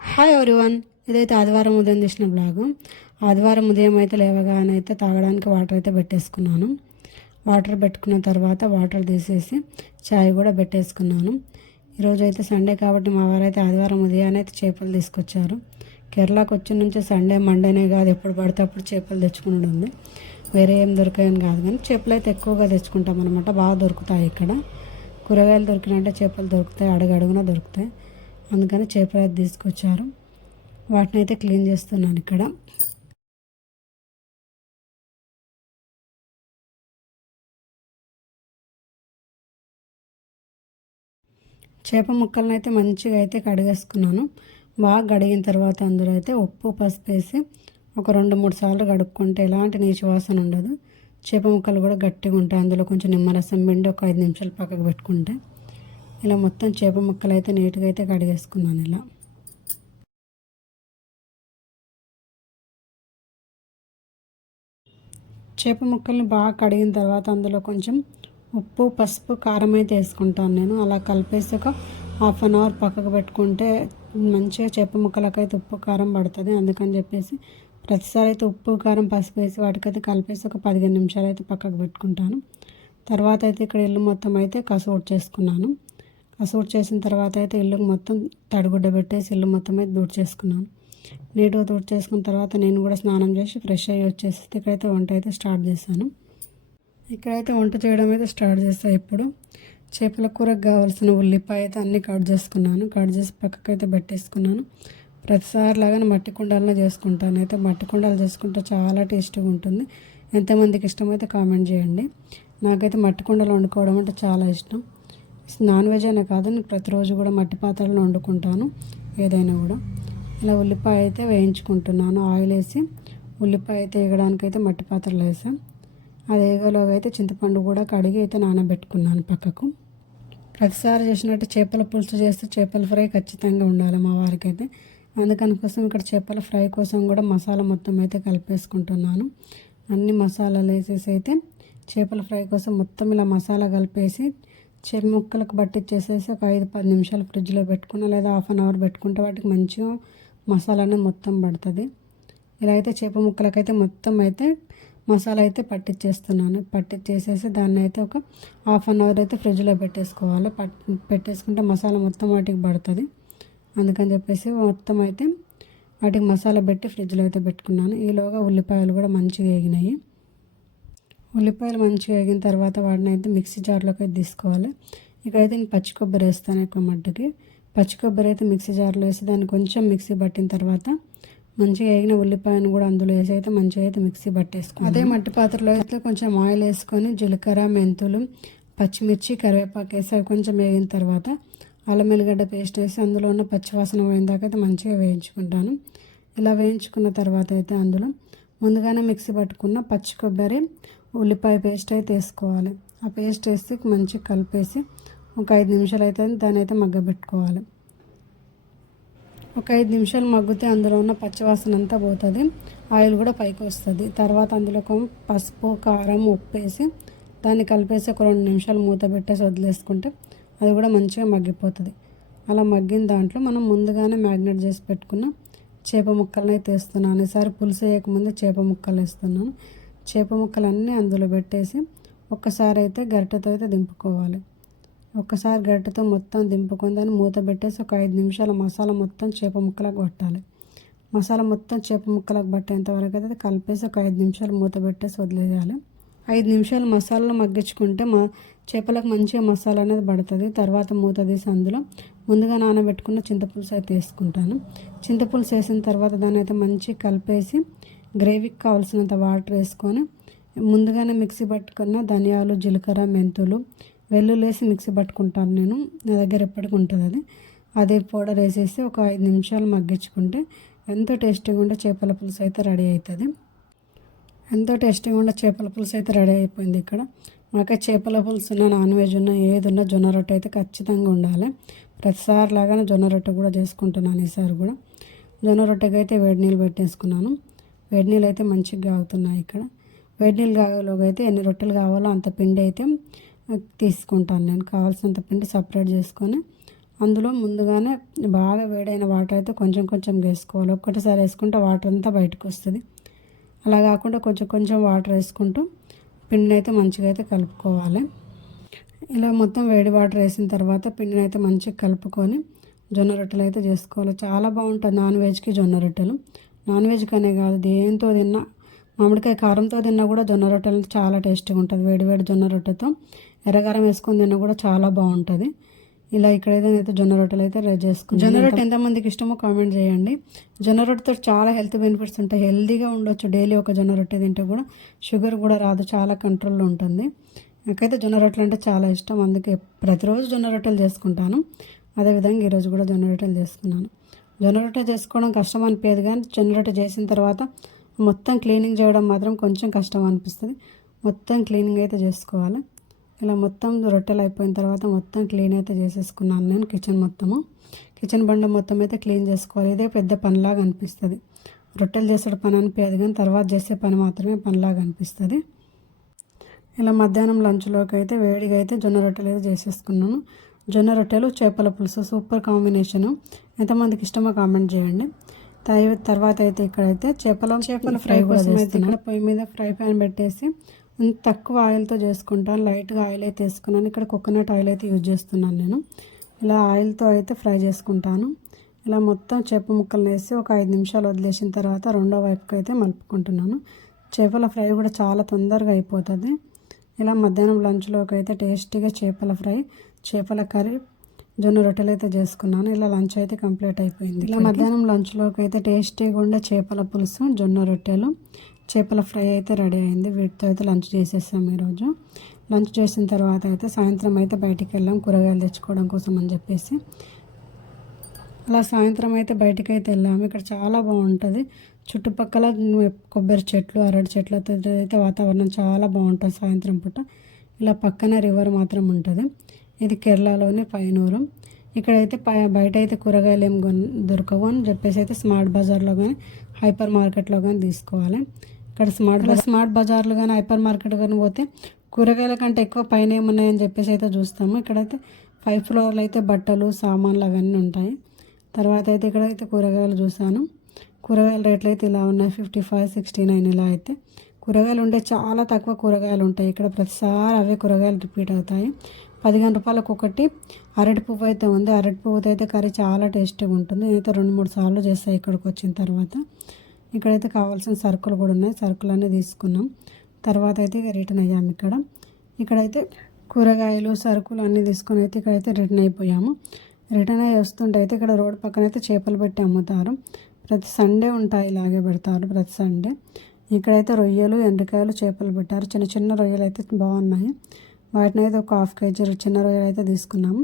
Hi everyone ఇదైతే ఆదివారం ఉదయం తీసిన బ్లాగు ఆదివారం ఉదయం అయితే లేవగానే అయితే తాగడానికి వాటర్ అయితే పెట్టేసుకున్నాను. వాటర్ పెట్టుకున్న తర్వాత వాటర్ తీసేసి చాయ్ కూడా పెట్టేసుకున్నాను. ఈరోజు అయితే సండే కాబట్టి మా వారైతే ఆదివారం ఉదయాన్నే అయితే చేపలు తీసుకొచ్చారు. కేరళకు వచ్చిన నుంచి సండే మండేనే కాదు ఎప్పుడు పడితే అప్పుడు చేపలు తెచ్చుకుని ఉంది వేరే ఏం దొరికాయని కాదు కానీ చేపలు అయితే ఎక్కువగా తెచ్చుకుంటాం అనమాట బాగా దొరుకుతాయి ఇక్కడ. కూరగాయలు దొరికినట్టే చేపలు దొరుకుతాయి అడుగడుగున దొరుకుతాయి. అందుకని చేపలు తీసుకొచ్చారు. వాటిని అయితే క్లీన్ చేస్తున్నాను ఇక్కడ. చేప ముక్కలను అయితే మంచిగా అయితే కడిగేసుకున్నాను. బాగా కడిగిన తర్వాత అందులో అయితే ఉప్పు పసుపు వేసి ఒక రెండు మూడు సార్లు కడుక్కుంటే ఎలాంటి నీచు వాసన ఉండదు. చేప ముక్కలు కూడా గట్టిగా ఉంటాయి. అందులో కొంచెం నిమ్మరసం పిండి ఒక ఐదు నిమిషాలు పక్కకు పెట్టుకుంటే. ఇలా మొత్తం చేప ముక్కలు అయితే నీట్గా అయితే కడిగేసుకున్నాను ఇలా. చేప ముక్కల్ని బాగా కడిగిన తర్వాత అందులో కొంచెం ఉప్పు పసుపు కారం అయితే వేసుకుంటాను నేను. అలా కలిపేసి ఒక హాఫ్ అన్ అవర్ పక్కకు పెట్టుకుంటే మంచిగా చేప ముక్కలకైతే ఉప్పు కారం పడుతుంది. అందుకని చెప్పేసి ప్రతిసారి అయితే ఉప్పు కారం పసుపు వేసి వాటికైతే కలిపేసి ఒక పదిహేను నిమిషాలు అయితే పక్కకు పెట్టుకుంటాను. తర్వాత అయితే ఇక్కడ ఇల్లు మొత్తం అయితే కసూట్ చేసుకున్నాను. కసూట్ చేసిన తర్వాత అయితే ఇల్లు మొత్తం తడిగుడ్డ పెట్టేసి ఇల్లు మొత్తం అయితే దూడ్ చేసుకున్నాను. నీట్గా దూడ్ చేసుకున్న తర్వాత నేను కూడా స్నానం చేసి ఫ్రెష్ అయ్యి వచ్చేసి ఇక్కడైతే వంట అయితే స్టార్ట్ చేశాను. ఇక్కడైతే వంట చేయడం అయితే స్టార్ట్ చేస్తాను ఇప్పుడు. చేపల కూరకు కావాల్సిన ఉల్లిపాయ అయితే అన్నీ కట్ చేసుకున్నాను. కట్ చేసి పక్కకు అయితే పెట్టేసుకున్నాను. ప్రతిసారి లాగానే మట్టి కుండాలనే చేసుకుంటాను. అయితే మట్టి కుండాలు చేసుకుంటే చాలా టేస్టీగా ఉంటుంది. ఎంతమందికి ఇష్టమైతే కామెంట్ చేయండి. నాకైతే మట్టి కుండలు వండుకోవడం అంటే చాలా ఇష్టం. నాన్ వెజ్ అనే కాదు నేను ప్రతిరోజు కూడా మట్టి పాత్రలో వండుకుంటాను ఏదైనా కూడా. ఇలా ఉల్లిపాయ అయితే వేయించుకుంటున్నాను ఆయిల్ వేసి ఉల్లిపాయ అయితే వేయడానికి అయితే మట్టి పాత్రలు వేసాను అది వేగలోగా అయితే చింతపండు కూడా కడిగి అయితే నానబెట్టుకున్నాను పక్కకు. ప్రతిసారి చేసినట్టు చేపల పులుసు చేస్తే చేపల ఫ్రై ఖచ్చితంగా ఉండాలి మా వారికి అయితే అందుకని కోసం ఇక్కడ చేపల ఫ్రై కోసం కూడా మసాలా మొత్తం అయితే కలిపేసుకుంటున్నాను. అన్ని మసాలాలు వేసేసి అయితే చేపల ఫ్రై కోసం మొత్తం ఇలా మసాలా కలిపేసి చేప ముక్కలకు పట్టించేసేసి ఒక ఐదు పది నిమిషాలు ఫ్రిడ్జ్లో పెట్టుకున్నా లేదా హాఫ్ అన్ అవర్ పెట్టుకుంటే వాటికి మంచిగా మసాలా అనేది మొత్తం పడుతుంది. ఇలా అయితే చేప ముక్కలకైతే మొత్తం అయితే మసాలా అయితే పట్టించేస్తున్నాను పట్టించేసేసి దాన్ని అయితే ఒక హాఫ్ అన్ అవర్ అయితే ఫ్రిడ్జ్లో పెట్టేసుకోవాలి. పట్ పెట్టేసుకుంటే మసాలా మొత్తం వాటికి పడుతుంది. అందుకని చెప్పేసి మొత్తం అయితే వాటికి మసాలా పెట్టి ఫ్రిడ్జ్లో అయితే పెట్టుకున్నాను. ఈలోగా ఉల్లిపాయలు కూడా మంచిగా వేగినాయి ఉల్లిపాయలు మంచిగా వేగిన తర్వాత వాటిని అయితే మిక్సీ జార్లోకి అయితే తీసుకోవాలి. ఇక్కడైతే నేను పచ్చి కొబ్బరి వేస్తాను ఎక్కువ మట్టుకి. పచ్చి కొబ్బరి అయితే మిక్సీ జార్లో వేసి దాన్ని కొంచెం మిక్సీ పట్టిన తర్వాత మంచిగా వేగిన ఉల్లిపాయను కూడా అందులో వేసి అయితే మంచిగా అయితే మిక్సీ పట్టేసుకోవాలి అదే మట్టి పాత్రలో అయితే కొంచెం ఆయిల్ వేసుకొని జీలకర్ర మెంతులు పచ్చిమిర్చి కరివేపాకు వేసి అవి కొంచెం వేగిన తర్వాత అల్లం ఎల్లిగడ్డ పేస్ట్ వేసి అందులో ఉన్న పచ్చివాసన పోయిన దాకా అయితే మంచిగా వేయించుకుంటాను. ఇలా వేయించుకున్న తర్వాత అయితే అందులో ముందుగానే మిక్సీ పట్టుకున్న పచ్చి కొబ్బరి ఉల్లిపాయ పేస్ట్ అయితే వేసుకోవాలి. ఆ పేస్ట్ వేసి మంచిగా కలిపేసి ఒక ఐదు నిమిషాలు అయితే దాని అయితే మగ్గబెట్టుకోవాలి. ఒక ఐదు నిమిషాలు మగ్గితే అందులో ఉన్న పచ్చివాసన అంతా పోతుంది. ఆయిల్ కూడా పైకి వస్తుంది. తర్వాత అందులో పసుపు కారం ఉప్పు వేసి దాన్ని కలిపేసి ఒక రెండు నిమిషాలు మూత పెట్టేసి వదిలేసుకుంటే అది కూడా మంచిగా మగ్గిపోతుంది. అలా మగ్గిన దాంట్లో మనం ముందుగానే మ్యాగ్నెట్ చేసి పెట్టుకున్న చేప ముక్కలను అయితే వేస్తున్నాను. ఈసారి పులుసు వేయకముందే చేప ముక్కలు వేస్తున్నాను. చేప ముక్కలన్నీ అందులో పెట్టేసి ఒక్కసారి అయితే గరిటెతో అయితే దింపుకోవాలి. ఒక్కసారి గరిటెతో మొత్తం దింపుకొని దాన్ని మూత పెట్టేసి ఒక ఐదు నిమిషాల మసాలా మొత్తం చేప ముక్కలకు పట్టాలి. మసాలా మొత్తం చేప ముక్కలకు పట్టేంత వరకు అయితే కలిపేసి ఒక ఐదు నిమిషాలు మూత పెట్టేసి వదిలేయాలి. ఐదు నిమిషాలు మసాలాలు మగ్గించుకుంటే మా చేపలకు మంచిగా మసాలా అనేది పడుతుంది. తర్వాత మూత తీసి అందులో ముందుగా నానబెట్టుకున్న చింతపులుసు అయితే వేసుకుంటాను. చింతపులుసు వేసిన తర్వాత దాన్ని అయితే మంచిగా కలిపేసి గ్రేవీకి కావాల్సినంత వాటర్ వేసుకొని ముందుగానే మిక్సీ పట్టుకున్న ధనియాలు జీలకర్ర మెంతులు వెల్లుల్లి వేసి మిక్సీ పట్టుకుంటాను నేను. నా దగ్గర ఎప్పటికి ఉంటుంది అది. అదే పౌడర్ వేసేసి ఒక ఐదు నిమిషాలు మగ్గించుకుంటే ఎంతో టేస్టీగా ఉండే చేపల పులుసు అయితే రెడీ అవుతుంది. ఎంతో టేస్టీగా ఉండే చేపల పులుసు అయితే రెడీ అయిపోయింది ఇక్కడ. మాకే చేపల పులుసు ఉన్న నాన్ వెజ్ ఉన్న ఏది ఉన్నా జొన్న రొట్టె అయితే ఖచ్చితంగా ఉండాలి. ప్రతిసారి లాగానే జొన్న రొట్టె కూడా చేసుకుంటున్నాను ఈసారి కూడా. జొన్న రొట్టెకి అయితే వేడి నీళ్ళు పెట్టేసుకున్నాను. వేడి నీళ్ళు అయితే మంచిగా కాగుతున్నాయి ఇక్కడ. వేడి నీళ్ళు కాగలోగా అయితే ఎన్ని రొట్టెలు కావాలో అంత పిండి అయితే తీసుకుంటాను నేను. కావాల్సినంత పిండి సపరేట్ చేసుకొని అందులో ముందుగానే బాగా వేడైన వాటర్ అయితే కొంచెం కొంచెం వేసుకోవాలి. ఒక్కటిసారి వేసుకుంటే వాటర్ అంతా బయటకు వస్తుంది. అలా కాకుండా కొంచెం కొంచెం వాటర్ వేసుకుంటూ పిండిని అయితే మంచిగా అయితే కలుపుకోవాలి. ఇలా మొత్తం వేడి వాటర్ వేసిన తర్వాత పిండిని అయితే మంచిగా కలుపుకొని జొన్న రొట్టెలు అయితే చేసుకోవాలి. చాలా బాగుంటుంది నాన్ వెజ్కి జొన్న రొట్టెలు. నాన్ వెజ్ కనే కాదు దేంతో తిన్నా. మామిడికాయ కారంతో తిన్నా కూడా జొన్న రొట్టెలు చాలా టేస్టీగా ఉంటుంది. వేడి వేడి జొన్న రొట్టెతో ఎర్రగారం వేసుకొని తిన్నా కూడా చాలా బాగుంటుంది. ఇలా ఇక్కడైతే నేనైతే జొన్న రొట్టెలు అయితే రెడీ చేసుకున్నాను. జొన్న రొట్టె ఎంతమందికి ఇష్టమో కామెంట్ చేయండి. జొన్న రొట్టెతో చాలా హెల్త్ బెనిఫిట్స్ ఉంటాయి. హెల్తీగా ఉండొచ్చు డైలీ ఒక జొన్న రొట్టె తింటే కూడా. షుగర్ కూడా రాదు చాలా కంట్రోల్లో ఉంటుంది. నాకైతే జొన్న రొట్టెలు అంటే చాలా ఇష్టం. అందుకే ప్రతిరోజు జొన్న రొట్టెలు చేసుకుంటాను. అదేవిధంగా ఈరోజు కూడా జొన్న రొట్టెలు చేసుకున్నాను. జొన్న రొట్టె చేసుకోవడం కష్టం అనిపించదు కానీ జొన్న రొట్టె చేసిన తర్వాత మొత్తం క్లీనింగ్ చేయడం మాత్రం కొంచెం కష్టం అనిపిస్తుంది మొత్తం క్లీనింగ్ అయితే చేసుకోవాలి. ఇలా మొత్తం రొట్టెలు అయిపోయిన తర్వాత మొత్తం క్లీన్ అయితే చేసేసుకున్నాను నేను కిచెన్ మొత్తము. కిచెన్ బండ మొత్తం అయితే క్లీన్ చేసుకోవాలి. ఇదే పెద్ద పనిలాగా అనిపిస్తుంది. రొట్టెలు చేసే పని అనిపించదు కానీ తర్వాత చేసే పని మాత్రమే పనిలాగా అనిపిస్తుంది. ఇలా మధ్యాహ్నం లంచ్లోకి అయితే వేడిగా అయితే జొన్న రొట్టెలు అయితే చేసేసుకున్నాను. జొన్న రొట్టెలు చేపల పులుసు సూపర్ కాంబినేషను. ఎంతమందికి ఇష్టమో కామెంట్ చేయండి. తర్వాత అయితే ఇక్కడైతే చేపల చేపల ఫ్రై కోసం అయితే ఇక్కడ పొయ్యి మీద ఫ్రై ప్యాన్ పెట్టేసి తక్కువ ఆయిల్తో చేసుకుంటాను. లైట్గా ఆయిల్ అయితే వేసుకున్నాను. ఇక్కడ కోకోనట్ ఆయిల్ అయితే యూజ్ చేస్తున్నాను నేను. ఇలా ఆయిల్తో అయితే ఫ్రై చేసుకుంటాను. ఇలా మొత్తం చేప ముక్కలు వేసి ఒక ఐదు నిమిషాలు వదిలేసిన తర్వాత రెండో వైపుకి అయితే మలుపుకుంటున్నాను. చేపల ఫ్రై కూడా చాలా తొందరగా అయిపోతుంది. ఇలా మధ్యాహ్నం లంచ్లోకి అయితే టేస్టీగా చేపల ఫ్రై చేపల కర్రీ జొన్న రొట్టెలు అయితే చేసుకున్నాను. ఇలా లంచ్ అయితే కంప్లీట్ అయిపోయింది. ఇలా మధ్యాహ్నం లంచ్లోకి అయితే టేస్టీగా ఉండే చేపల పులుసు జొన్న రొట్టెలు చేపల ఫ్రై అయితే రెడీ అయింది. వీటితో అయితే లంచ్ చేసేసాం ఈరోజు. లంచ్ చేసిన తర్వాత అయితే సాయంత్రం అయితే బయటికి వెళ్ళాం కూరగాయలు తెచ్చుకోవడం కోసం అని చెప్పేసి. అలా సాయంత్రం అయితే బయటికి అయితే వెళ్ళాము. ఇక్కడ చాలా బాగుంటుంది. చుట్టుపక్కల కొబ్బరి చెట్లు అరటి చెట్లతో అయితే వాతావరణం చాలా బాగుంటుంది సాయంత్రం పూట. ఇలా పక్కన రివర్ మాత్రం ఉంటుంది. ఇది కేరళలోని పైనూరు. ఇక్కడైతే బయట అయితే కూరగాయలు ఏం దొరకవు అని చెప్పేసి అయితే స్మార్ట్ బజార్లో కానీ హైపర్ మార్కెట్లో కానీ తీసుకోవాలి. ఇక్కడ స్మార్ట్ స్మార్ట్ బజార్లు కానీ హైపర్ మార్కెట్ కానీ పోతే కూరగాయల కంటే ఎక్కువ పైన ఏమున్నాయని చెప్పేసి అయితే చూస్తాము. ఇక్కడైతే ఫైవ్ ఫ్లోర్లు అయితే బట్టలు సామాన్లు అవన్నీ ఉంటాయి. తర్వాత అయితే ఇక్కడైతే కూరగాయలు చూసాను కూరగాయల రేట్లు అయితే ఇలా ఉన్నాయి. ఫిఫ్టీ ఫైవ్ సిక్స్టీ నైన్ ఇలా అయితే. కూరగాయలు ఉంటే చాలా తక్కువ కూరగాయలు ఉంటాయి. ఇక్కడ ప్రతిసారి అవే కూరగాయలు రిపీట్ అవుతాయి. పదిహేను రూపాయలకు ఒకటి. అరటి పువ్వు అయితే ఉంది. అరటి పువ్వుతో అయితే కర్రీ చాలా టేస్టీగా ఉంటుంది. నేనైతే రెండు మూడు సార్లు చేస్తాను ఇక్కడికి వచ్చిన తర్వాత. ఇక్కడైతే కావాల్సిన సరుకులు కూడా ఉన్నాయి. సరుకులు అన్నీ తీసుకున్నాం. తర్వాత అయితే రిటర్న్ అయ్యాము ఇక్కడ. ఇక్కడైతే కూరగాయలు సరుకులు అన్నీ తీసుకొని అయితే ఇక్కడైతే రిటర్న్ అయిపోయాము. రిటర్న్ అయ్యి వస్తుంటే అయితే ఇక్కడ రోడ్డు పక్కన అయితే చేపలు పెట్టి అమ్ముతారు. ప్రతి సండే ఉంటాయి ఇలాగే పెడతారు ప్రతి సండే. ఇక్కడైతే రొయ్యలు ఎండ్రకాయలు చేపలు పెట్టారు. చిన్న చిన్న రొయ్యలు అయితే బాగున్నాయి. వాటిని అయితే ఒక హాఫ్ కేజీ చిన్న రొయ్యలు అయితే తీసుకున్నాం.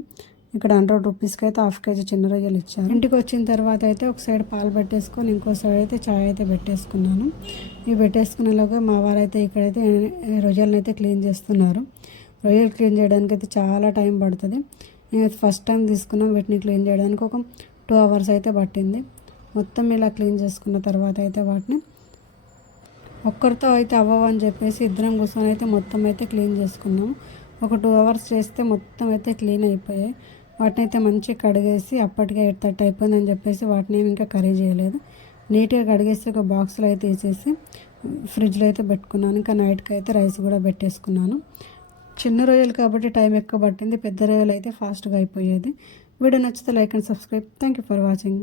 ఇక్కడ హండ్రెడ్ రూపీస్కి అయితే హాఫ్ కేజీ చిన్న రొయ్యలు ఇచ్చారు. ఇంటికి వచ్చిన తర్వాత అయితే ఒక సైడ్ పాలు పెట్టేసుకొని ఇంకో సైడ్ అయితే చాయ్ అయితే పెట్టేసుకున్నాను. ఇవి పెట్టేసుకునేలాగా మా వారైతే ఇక్కడైతే రొయ్యలను అయితే క్లీన్ చేస్తున్నారు. రొయ్యలు క్లీన్ చేయడానికి అయితే చాలా టైం పడుతుంది. నేను ఫస్ట్ టైం తీసుకున్నాం. వీటిని క్లీన్ చేయడానికి ఒక టూ అవర్స్ అయితే పట్టింది. మొత్తం ఇలా క్లీన్ చేసుకున్న తర్వాత అయితే వాటిని ఒక్కరితో అయితే అవ్వవు అని చెప్పేసి ఇద్దరం కూర్చొని అయితే మొత్తం అయితే క్లీన్ చేసుకున్నాం. ఒక టూ అవర్స్ చేస్తే మొత్తం అయితే క్లీన్ అయిపోయాయి. వాటిని అయితే మంచిగా కడిగేసి అప్పటికే ఎయిట్ థర్టీ అయిపోయిందని చెప్పేసి వాటిని ఏమి ఇంకా కర్రీ చేయలేదు. నీట్గా కడిగేసి ఒక బాక్స్లో అయితే వేసేసి ఫ్రిడ్జ్లో అయితే పెట్టుకున్నాను. ఇంకా నైట్కి అయితే రైస్ కూడా పెట్టేసుకున్నాను. చిన్న రొయ్యలు కాబట్టి టైం ఎక్కువ పట్టింది. పెద్ద రొయ్యలు అయితే ఫాస్ట్గా అయిపోయేది. వీడియో నచ్చితే like and subscribe. Thank you for watching